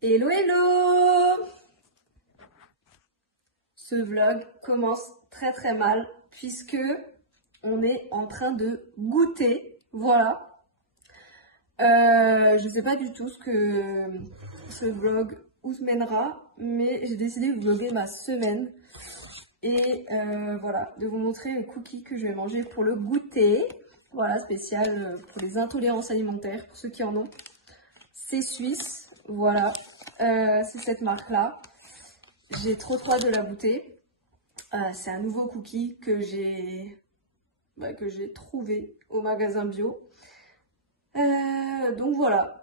Hello hello! Ce vlog commence très mal puisque on est en train de goûter, voilà. Je sais pas du tout ce que ce vlog où se mènera, mais j'ai décidé de vlogger ma semaine et voilà, de vous montrer le cookie que je vais manger pour le goûter. Voilà, spécial pour les intolérances alimentaires, pour ceux qui en ont. C'est suisse, voilà, c'est cette marque-là. J'ai trop hâte de la goûter. C'est un nouveau cookie que j'ai trouvé au magasin bio. Donc voilà.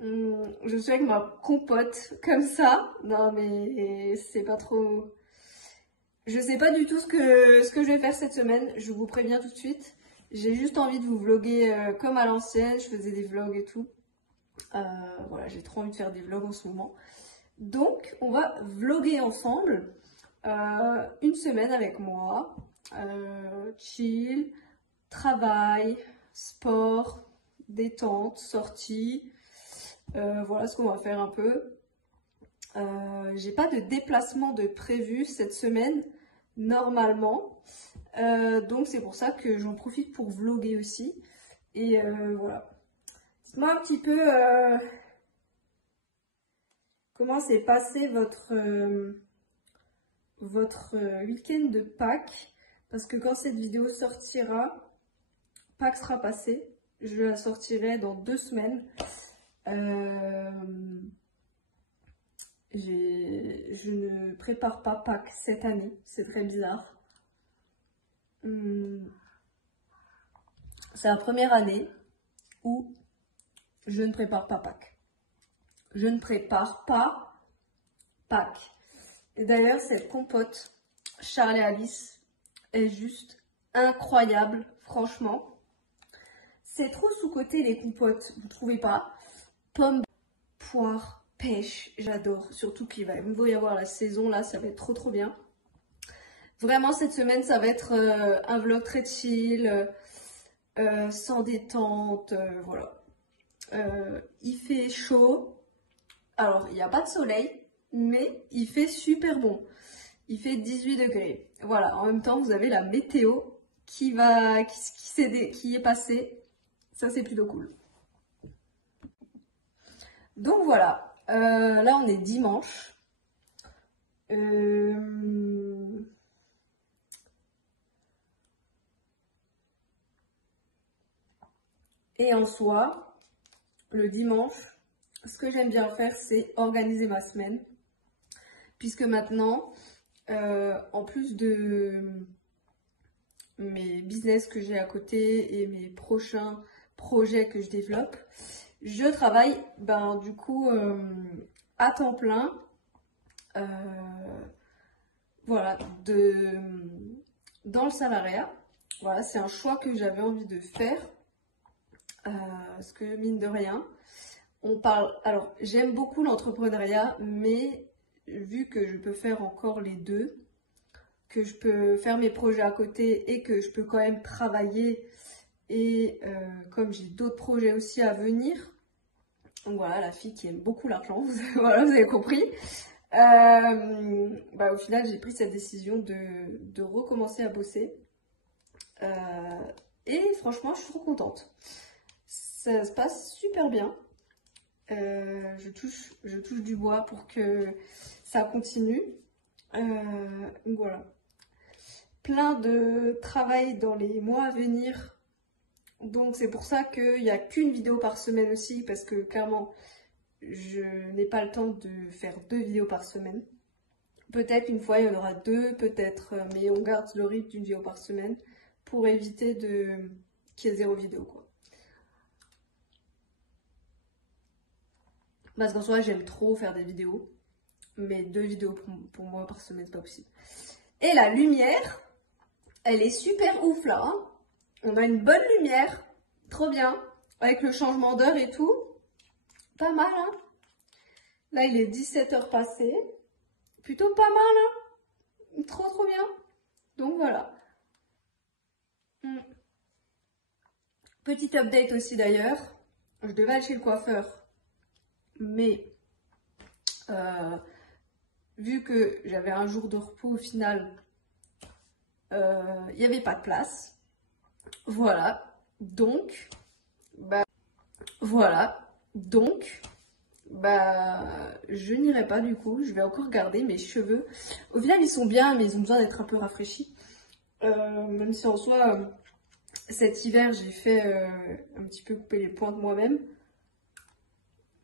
Je suis avec ma compote comme ça. Non mais c'est pas trop... Je sais pas du tout ce que je vais faire cette semaine. Je vous préviens tout de suite. J'ai juste envie de vous vlogger comme à l'ancienne. Je faisais des vlogs et tout. Voilà, j'ai trop envie de faire des vlogs en ce moment. Donc, on va vlogger ensemble une semaine avec moi. Chill, travail, sport, détente, sortie. Voilà ce qu'on va faire un peu. J'ai pas de déplacement de prévu cette semaine, normalement. Donc, c'est pour ça que j'en profite pour vlogger aussi. Et voilà. Dites-moi un petit peu comment s'est passé votre week-end de Pâques, parce que quand cette vidéo sortira, Pâques sera passé. Je la sortirai dans 2 semaines. Je ne prépare pas Pâques cette année, c'est très bizarre. C'est la première année où je ne prépare pas Pâques. Je ne prépare pas Pâques. Et d'ailleurs, cette compote Charles et Alice est juste incroyable, franchement. C'est trop sous-coté les compotes, vous trouvez pas? Pommes, poire, pêche, j'adore. Surtout qu'il va y avoir la saison là, ça va être trop bien. Vraiment, cette semaine, ça va être un vlog très chill, sans détente, voilà. Il fait chaud. Alors, il n'y a pas de soleil, mais il fait super bon. Il fait 18 degrés. Voilà, en même temps, vous avez la météo qui est passée. Ça, c'est plutôt cool. Donc voilà, là on est dimanche. Et en soi, le dimanche, ce que j'aime bien faire, c'est organiser ma semaine. Puisque maintenant, en plus de mes business que j'ai à côté et mes prochains projets que je développe, je travaille du coup à temps plein. Voilà, dans le salariat. Voilà, c'est un choix que j'avais envie de faire. Parce que mine de rien, on parle... Alors, j'aime beaucoup l'entrepreneuriat, mais vu que je peux faire encore les deux, que je peux faire mes projets à côté et que je peux quand même travailler, et comme j'ai d'autres projets aussi à venir, donc voilà, la fille qui aime beaucoup l'argent, voilà, vous avez compris. Au final, j'ai pris cette décision de recommencer à bosser. Et franchement, je suis trop contente. Ça se passe super bien. Je touche du bois pour que ça continue. Voilà. Plein de travail dans les mois à venir. Donc c'est pour ça qu'il n'y a qu'une vidéo par semaine aussi, parce que clairement, je n'ai pas le temps de faire 2 vidéos par semaine. Peut-être une fois il y en aura 2, peut-être, mais on garde le rythme d'une vidéo par semaine pour éviter qu'il y ait 0 vidéo, quoi. Parce qu'en soi, j'aime trop faire des vidéos, mais 2 vidéos pour moi par semaine, c'est pas possible. Et la lumière, elle est super ouf là, hein. On a une bonne lumière, trop bien, avec le changement d'heure et tout. Pas mal, hein. Là, il est 17h passées. Plutôt pas mal, hein. Trop bien. Donc voilà. Petit update aussi d'ailleurs. Je devais aller chez le coiffeur, mais Vu que j'avais un jour de repos au final, il n'y avait pas de place. Voilà. Donc, je n'irai pas du coup. Je vais encore garder mes cheveux. Au final, ils sont bien, mais ils ont besoin d'être un peu rafraîchis. Même si en soi, cet hiver, j'ai fait un petit peu couper les pointes moi-même.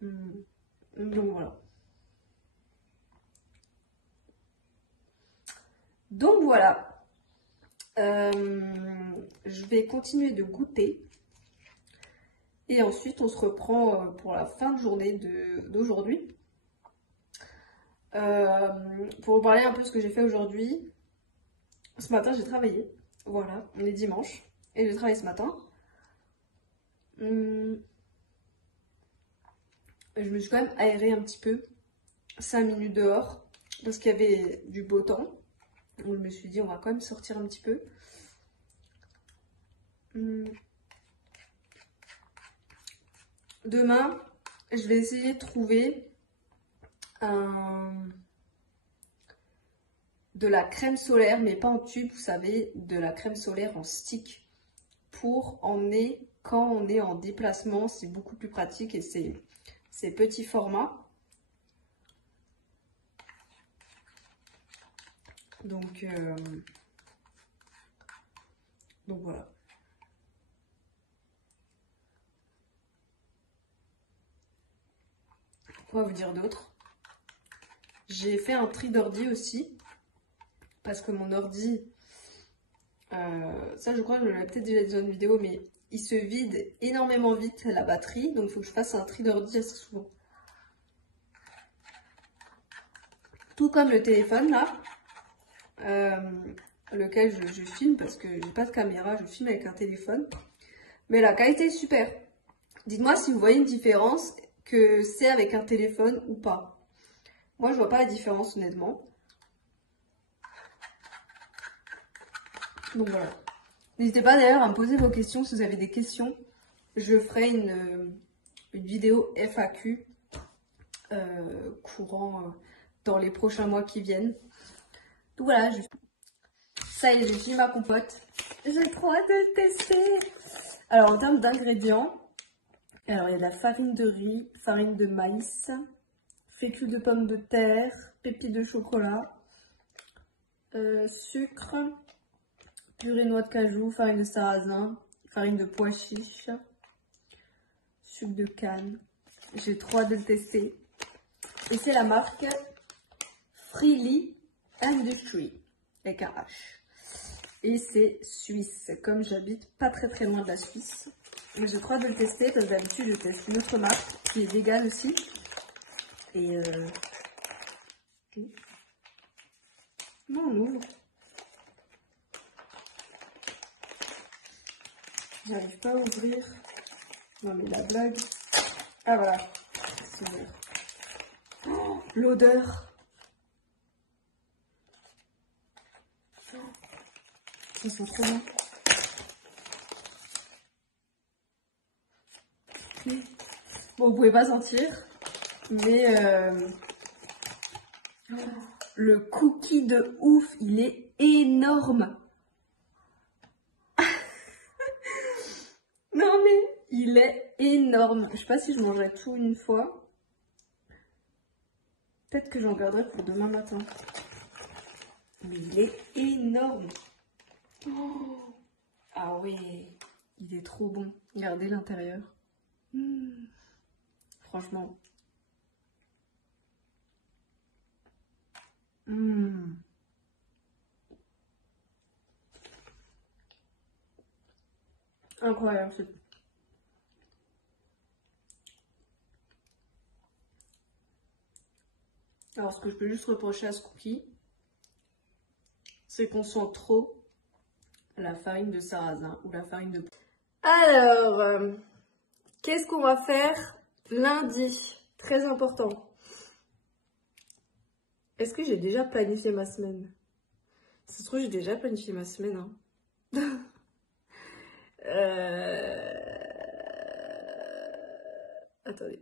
Donc voilà. Donc voilà. Je vais continuer de goûter. Et ensuite, on se reprend pour la fin de journée d'aujourd'hui. Pour vous parler un peu de ce que j'ai fait aujourd'hui. Ce matin, j'ai travaillé. Voilà, on est dimanche. Et j'ai travaillé ce matin. Je me suis quand même aérée un petit peu. 5 minutes dehors. Parce qu'il y avait du beau temps. Donc je me suis dit, on va quand même sortir un petit peu. Demain, je vais essayer de trouver de la crème solaire, mais pas en tube, vous savez, de la crème solaire en stick pour emmener quand on est en déplacement. C'est beaucoup plus pratique et c'est petit format. Donc voilà. Quoi vous dire d'autre? J'ai fait un tri d'ordi aussi. Parce que mon ordi, ça je crois que je l'ai peut-être déjà dit dans une vidéo, mais il se vide énormément vite la batterie. Donc il faut que je fasse un tri d'ordi assez souvent. Tout comme le téléphone là. Lequel je filme parce que j'ai pas de caméra, je filme avec un téléphone. Mais la qualité est super. Dites-moi si vous voyez une différence, que c'est avec un téléphone ou pas. Moi, je vois pas la différence, honnêtement. Donc voilà. N'hésitez pas d'ailleurs à me poser vos questions si vous avez des questions. Je ferai une vidéo FAQ courant dans les prochains mois qui viennent. Donc voilà, ça y est, j'ai fini ma compote. J'ai trop hâte de le tester. Alors en termes d'ingrédients, alors il y a de la farine de riz, farine de maïs, fécule de pommes de terre, pépites de chocolat, sucre, purée de noix de cajou, farine de sarrasin, farine de pois chiche, sucre de canne. J'ai trop hâte de le tester. Et c'est la marque Freely Industry avec un H. Et c'est suisse, comme j'habite pas très très loin de la Suisse. Mais j'ai trop hâte de le tester parce que d'habitude je teste une autre marque qui est végane aussi. Et non, on ouvre. J'arrive pas à ouvrir. Non mais la blague. Ah voilà. C'est ouvert. Oh, l'odeur. Ça sent trop bon. Bon, vous pouvez pas sentir, mais le cookie de ouf, il est énorme. Non mais il est énorme. Je sais pas si je mangerai tout une fois. Peut-être que j'en garderai pour demain matin. Mais il est énorme. Oh. Ah oui, il est trop bon. Regardez l'intérieur. Franchement. Incroyable. Alors, ce que je peux juste reprocher à ce cookie, c'est qu'on sent trop la farine de sarrasin ou la farine de... Alors, qu'est-ce qu'on va faire lundi? Très important. Est-ce que j'ai déjà planifié ma semaine? Ça se trouve, j'ai déjà planifié ma semaine. Hein. Attendez.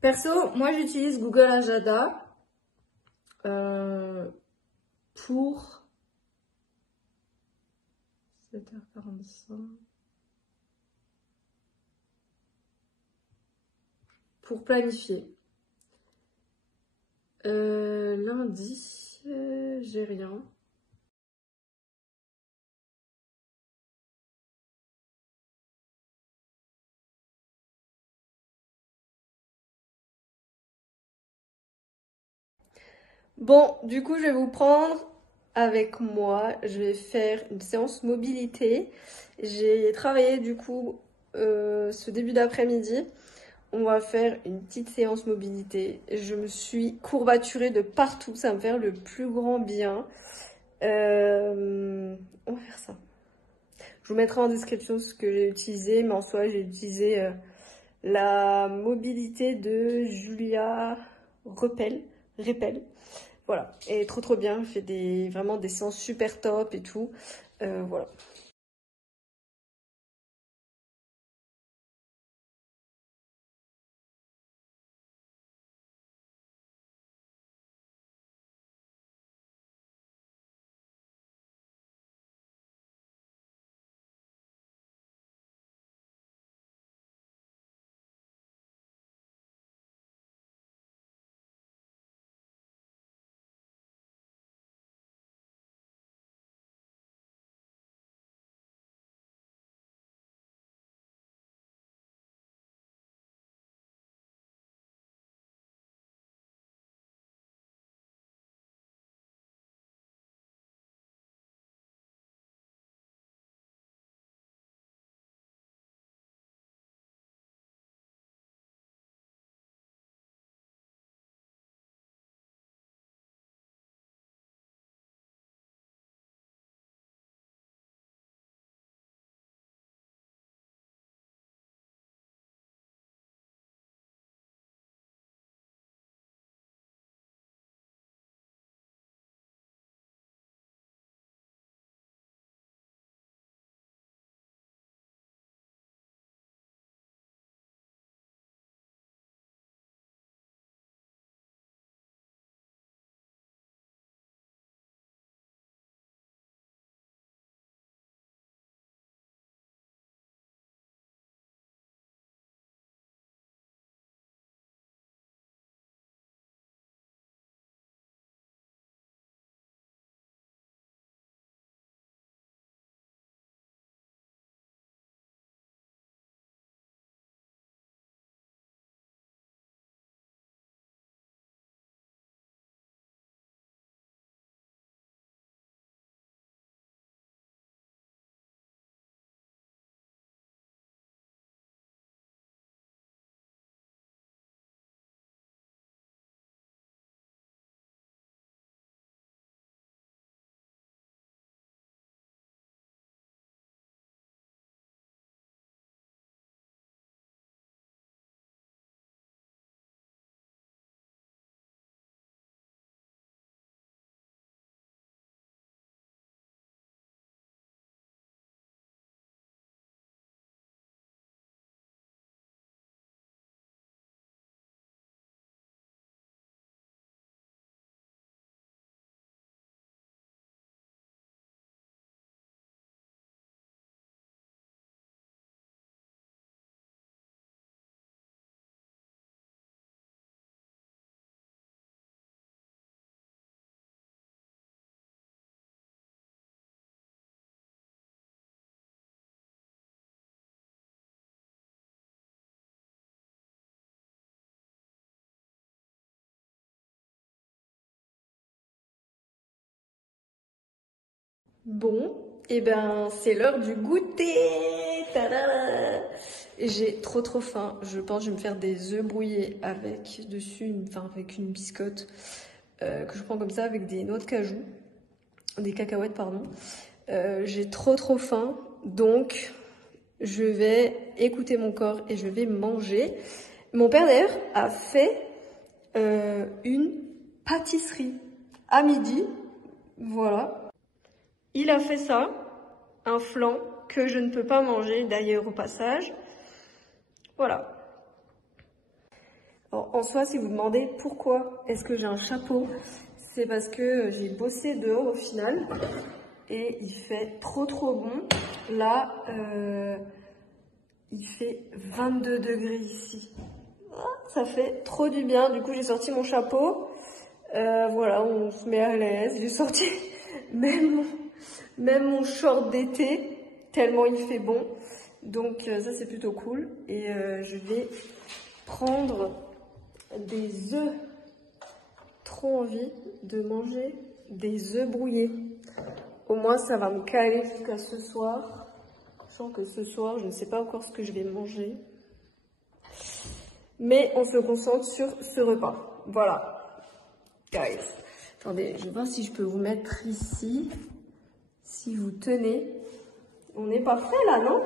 Perso, moi j'utilise Google Agenda pour 7h45 pour planifier. Lundi, j'ai rien. Bon, du coup, je vais vous prendre avec moi. Je vais faire une séance mobilité. J'ai travaillé du coup ce début d'après-midi. On va faire une petite séance mobilité. Je me suis courbaturée de partout. Ça va me faire le plus grand bien. On va faire ça. Je vous mettrai en description ce que j'ai utilisé, mais en soi, j'ai utilisé la mobilité de Julia Repel. Voilà, et trop bien, elle fait vraiment des séances super top et tout. Voilà. Bon, et ben c'est l'heure du goûter. Tadam! J'ai trop faim. Je pense que je vais me faire des œufs brouillés avec dessus, avec une biscotte que je prends comme ça avec des noix de cajou, des cacahuètes pardon. J'ai trop faim, donc je vais écouter mon corps et je vais manger. Mon père d'ailleurs a fait une pâtisserie à midi, voilà. Il a fait ça, un flan que je ne peux pas manger d'ailleurs au passage, voilà. Alors, en soi, si vous demandez pourquoi est-ce que j'ai un chapeau, c'est parce que j'ai bossé dehors au final et il fait trop bon. Là, il fait 22 degrés ici. Ça fait trop du bien. Du coup, j'ai sorti mon chapeau. Voilà, on se met à l'aise. J'ai sorti même mon short d'été, tellement il fait bon. Donc ça, c'est plutôt cool. Et je vais prendre des œufs. Trop envie de manger des œufs brouillés. Au moins, ça va me caler jusqu'à ce soir. Sachant que ce soir, je ne sais pas encore ce que je vais manger. Mais on se concentre sur ce repas. Voilà. Guys. Attendez, je vais voir si je peux vous mettre ici. Si vous tenez. On n'est pas prêt là, non?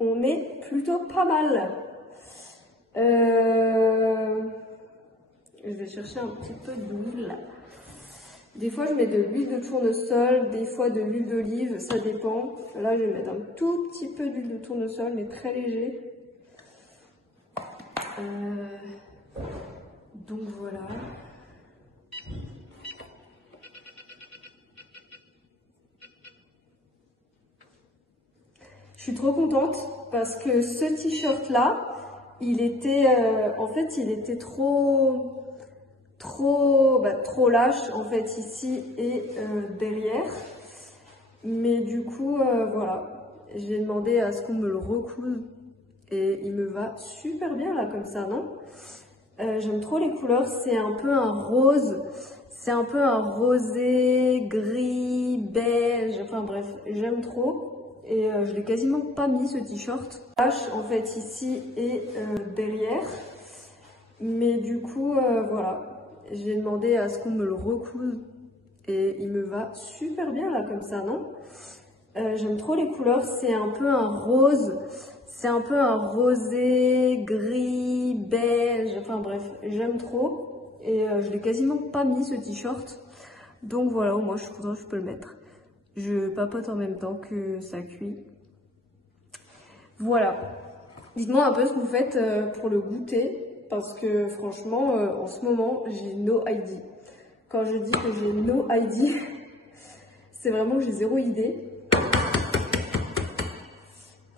On est plutôt pas mal. Je vais chercher un petit peu d'huile. Des fois, je mets de l'huile de tournesol, des fois de l'huile d'olive, ça dépend. Là, je vais mettre un tout petit peu d'huile de tournesol, mais très léger. Donc voilà. Je suis trop contente parce que ce t-shirt là, il était, en fait, il était trop lâche en fait ici et derrière. Mais du coup, voilà, j'ai demandé à ce qu'on me le recoule et il me va super bien là comme ça, non? J'aime trop les couleurs, c'est un peu un rose, c'est un peu un rosé, gris, beige, enfin bref, j'aime trop. Et je l'ai quasiment pas mis ce t-shirt. Lâche en fait ici et derrière. Mais du coup, voilà, j'ai demandé à ce qu'on me le recoule et il me va super bien là comme ça, non? J'aime trop les couleurs, c'est un peu un rose, c'est un peu un rosé, gris, beige, enfin bref, j'aime trop. Et je l'ai quasiment pas mis ce t-shirt. Donc voilà, au moins je suis contente, je peux le mettre. Je papote en même temps que ça cuit. Voilà. Dites-moi un peu ce que vous faites pour le goûter. Parce que franchement, en ce moment, j'ai no idea. Quand je dis que j'ai no idea, c'est vraiment que j'ai zéro idée.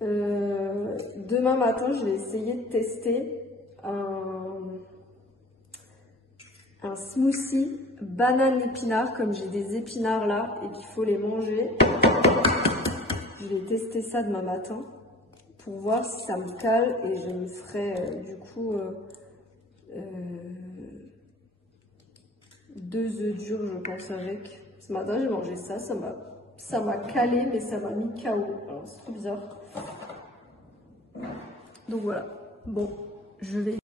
Demain matin, je vais essayer de tester un smoothie banane épinard, comme j'ai des épinards là et qu'il faut les manger. Je vais tester ça demain matin pour voir si ça me cale et je me ferai du coup 2 œufs durs, je pense, avec. Ce matin, j'ai mangé ça, ça m'a calé, mais ça m'a mis KO. Alors, c'est trop bizarre. Donc voilà. Bon, je vais...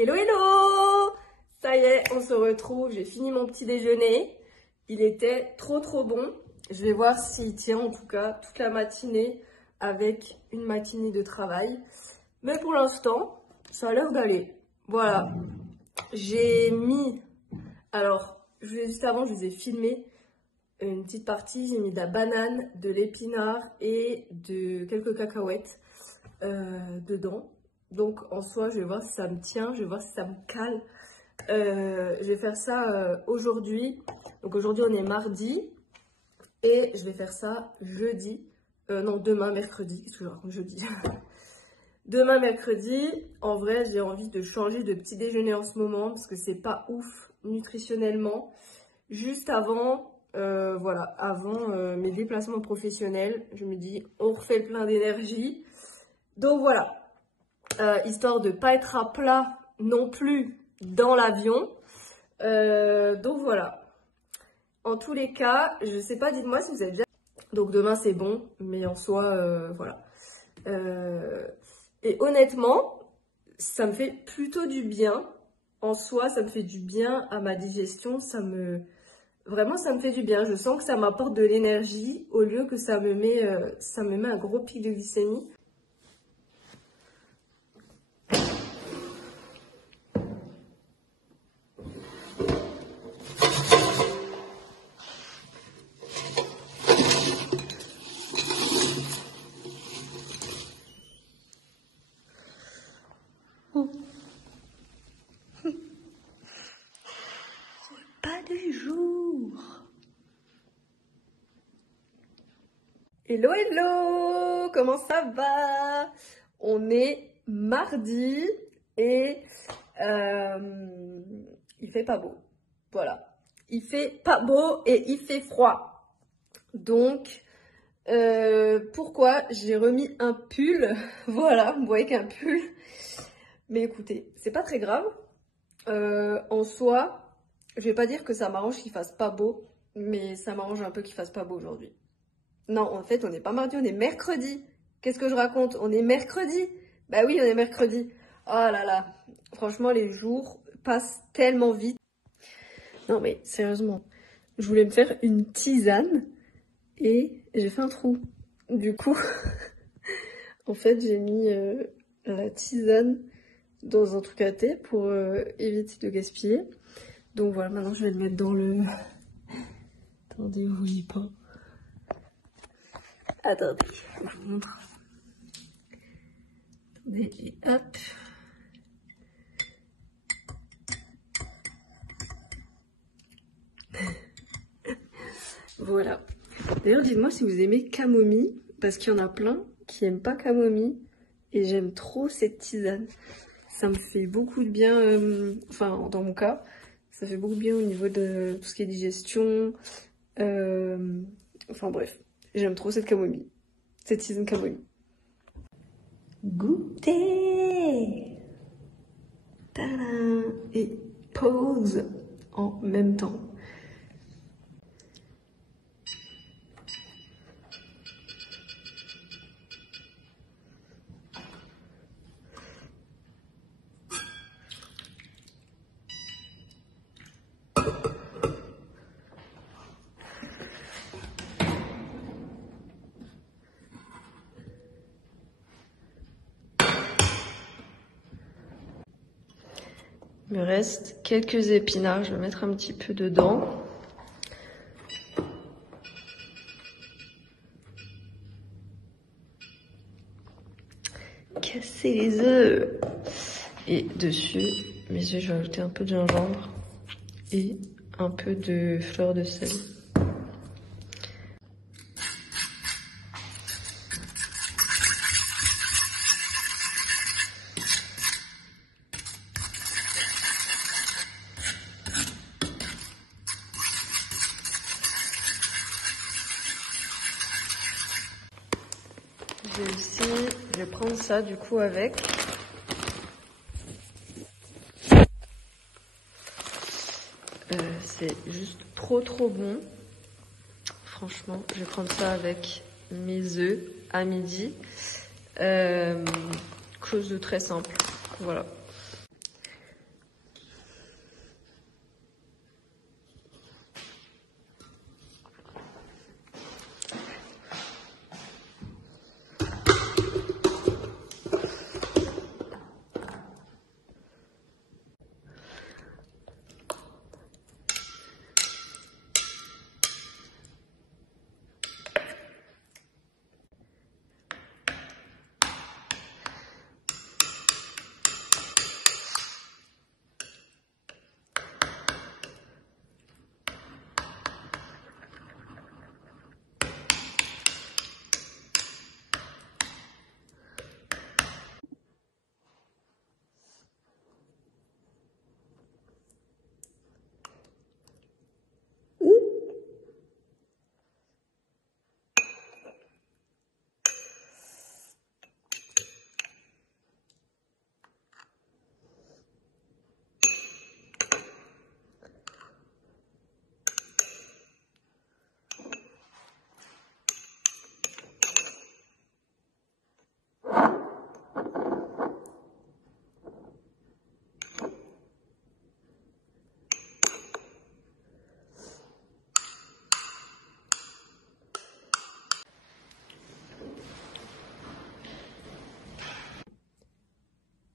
Hello, hello! Ça y est, on se retrouve. J'ai fini mon petit déjeuner. Il était trop bon. Je vais voir s'il tient en tout cas toute la matinée avec une matinée de travail. Mais pour l'instant, ça a l'air d'aller. Voilà. J'ai mis... Alors, juste avant, je vous ai filmé une petite partie. J'ai mis de la banane, de l'épinard et de quelques cacahuètes dedans. Donc en soi, je vais voir si ça me tient, je vais voir si ça me cale. Je vais faire ça aujourd'hui. Donc aujourd'hui, on est mardi. Et je vais faire ça jeudi. Non, demain, mercredi. Qu'est-ce que je raconte jeudi? Demain, mercredi. En vrai, j'ai envie de changer de petit déjeuner en ce moment parce que c'est pas ouf nutritionnellement. Juste avant, voilà, avant mes déplacements professionnels. Je me dis, on refait le plein d'énergie. Donc voilà, histoire de pas être à plat non plus dans l'avion. Donc voilà. En tous les cas, je sais pas, dites-moi si vous avez déjà... Donc demain c'est bon, mais en soi, voilà. Et honnêtement, ça me fait plutôt du bien. En soi, ça me fait du bien à ma digestion. Vraiment, ça me fait du bien. Je sens que ça m'apporte de l'énergie au lieu que ça me met un gros pic de glycémie. Pas du jour. Hello, hello! Comment ça va? On est mardi et il fait pas beau. Voilà. Il fait pas beau et il fait froid. Donc, pourquoi j'ai remis un pull? Voilà, vous voyez qu'un pull. Mais écoutez, c'est pas très grave. En soi, je vais pas dire que ça m'arrange qu'il fasse pas beau, mais ça m'arrange un peu qu'il fasse pas beau aujourd'hui. Non, en fait, on n'est pas mardi, on est mercredi. Qu'est-ce que je raconte? On est mercredi. Bah oui, on est mercredi. Oh là là. Franchement, les jours passent tellement vite. Non mais sérieusement, je voulais me faire une tisane et j'ai fait un trou. Du coup, en fait, j'ai mis la tisane dans un truc à thé pour éviter de gaspiller. Donc voilà, maintenant je vais le mettre dans le... Attendez, vous voyez pas. Attendez, je vous montre. Attendez, et hop. Voilà. D'ailleurs, dites-moi si vous aimez camomille, parce qu'il y en a plein qui aiment pas camomille, et j'aime trop cette tisane. Ça me fait beaucoup de bien, enfin dans mon cas, ça fait beaucoup de bien au niveau de tout ce qui est digestion. Enfin bref, j'aime trop cette camomille, cette tisane camomille. Goûter! Tadam! Et pause en même temps. Il me reste quelques épinards, je vais mettre un petit peu dedans. Casser les œufs. Et dessus, mes œufs, je vais ajouter un peu de gingembre et un peu de fleur de sel. Je vais prendre ça du coup avec. C'est juste trop bon. Franchement, je vais prendre ça avec mes œufs à midi. Chose de très simple. Voilà.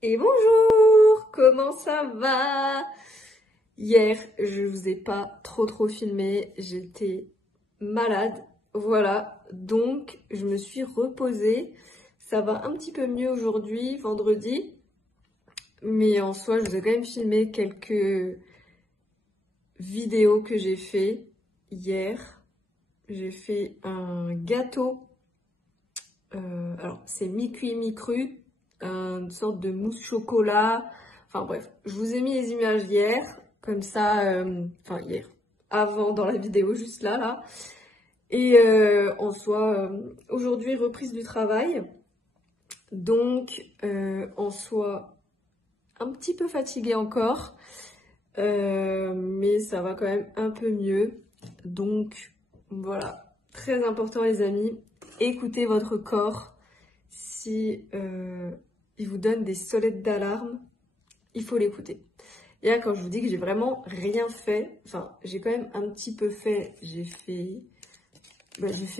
Et bonjour, comment ça va? Hier, je vous ai pas trop filmé, j'étais malade, voilà, donc je me suis reposée. Ça va un petit peu mieux aujourd'hui, vendredi, mais en soi, je vous ai quand même filmé quelques vidéos que j'ai fait hier. J'ai fait un gâteau, alors c'est mi-cuit, mi-cru, une sorte de mousse chocolat. Enfin bref, je vous ai mis les images hier, comme ça, enfin hier, avant dans la vidéo, juste là. Et en soi, aujourd'hui, reprise du travail. Donc, en soi, un petit peu fatiguée encore, mais ça va quand même un peu mieux. Donc, voilà, très important les amis, écoutez votre corps. Si il vous donne des sonnettes d'alarme, il faut l'écouter. Et là, quand je vous dis que j'ai vraiment rien fait, enfin, j'ai quand même un petit peu fait, j'ai fait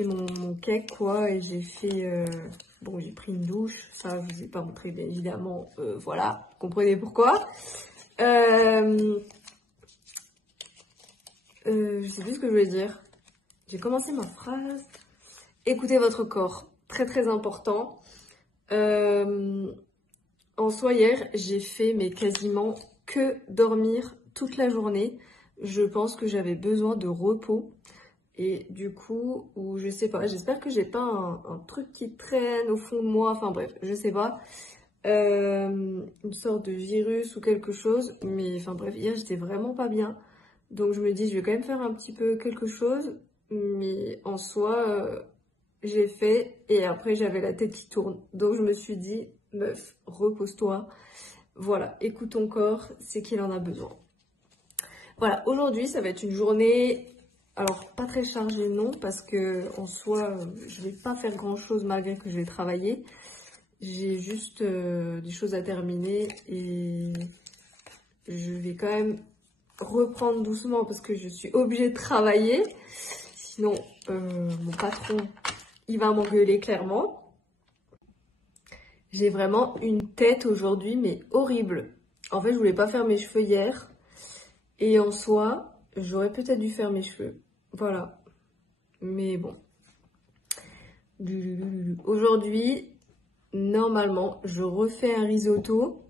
mon cake, quoi, et j'ai fait, bon, j'ai pris une douche, ça, je vous ai pas montré, bien évidemment, voilà, vous comprenez pourquoi. Je sais plus ce que je voulais dire. J'ai commencé ma phrase. Écoutez votre corps, très important. En soi, hier, j'ai fait mais quasiment que dormir toute la journée. Je pense que j'avais besoin de repos. Et du coup, ou je sais pas, j'espère que j'ai pas un truc qui traîne au fond de moi. Enfin bref, je sais pas. Une sorte de virus ou quelque chose. Mais enfin bref, hier, j'étais vraiment pas bien. Donc je me dis, je vais quand même faire un petit peu quelque chose. Mais en soi, j'ai fait et après j'avais la tête qui tourne. Donc je me suis dit, meuf, repose-toi. Voilà, écoute ton corps, c'est qu'il en a besoin. Voilà, aujourd'hui ça va être une journée, alors pas très chargée non, parce que en soi je vais pas faire grand chose malgré que je vais travailler. J'ai juste des choses à terminer et je vais quand même reprendre doucement parce que je suis obligée de travailler. Sinon mon patron il va m'engueuler clairement. J'ai vraiment une tête aujourd'hui, mais horrible. En fait, je voulais pas faire mes cheveux hier. Et en soi, j'aurais peut-être dû faire mes cheveux. Voilà. Mais bon. Aujourd'hui, normalement, je refais un risotto.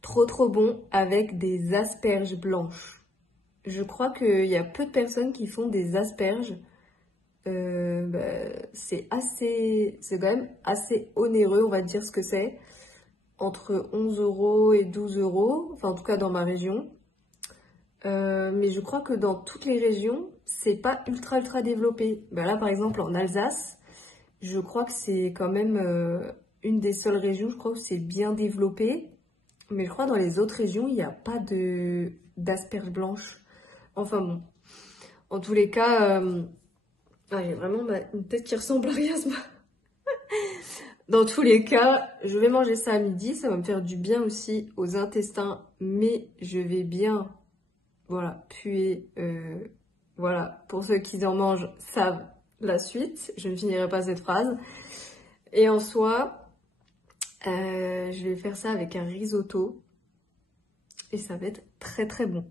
Trop bon avec des asperges blanches. Je crois qu'il y a peu de personnes qui font des asperges. C'est quand même assez onéreux, on va dire ce que c'est. Entre 11 € et 12 €, enfin en tout cas dans ma région. Mais je crois que dans toutes les régions, c'est pas ultra développé. Ben là par exemple en Alsace, je crois que c'est quand même une des seules régions, je crois que c'est bien développé. Mais je crois que dans les autres régions, il n'y a pas d'asperges blanches. Enfin bon, en tous les cas, j'ai vraiment une tête qui ressemble à rien. Dans tous les cas, je vais manger ça à midi, ça va me faire du bien aussi aux intestins, mais je vais bien, voilà, puer, voilà, pour ceux qui en mangent savent la suite, je ne finirai pas cette phrase. Et en soi, je vais faire ça avec un risotto, et ça va être très bon.